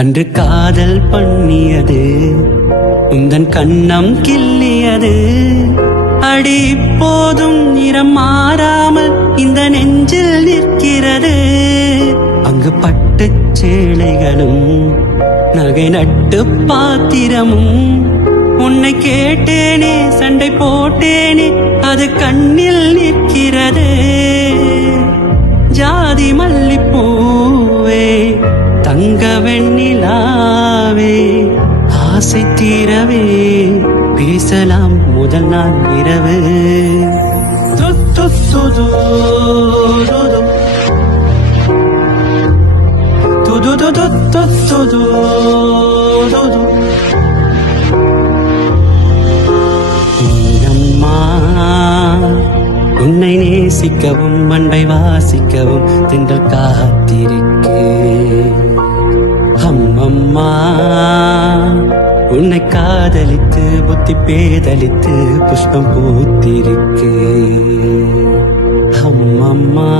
அன்று காதல் பண்ணியது உந்தன் கண்ணம் கிள்ளியது. அடி இப்போதும் நிறம் மாறாமல் இந்த நெஞ்சில் நிற்கிறது. அங்கு பட்டு சேலைகளும் நகை நட்டு பாத்திரமும் உன்னை கேட்டேனே சண்டை போட்டேனே அது கண்ணில் நிற்கிறது. ஜாதி மல்லிப்பூவே தங்க வெண்ணிலாவே ஆசை தீரவே பேசலாம் முதல் நாள் இரவு. உன்னை நேசிக்கவும் அன்பை வாசிக்கவும் தென்றல் காத்திருக்கு. அம்மம்மா உன்னை காதலித்து புத்தி பேதலித்து புஷ்பம் பூத்திருக்கு. அம்மம்மா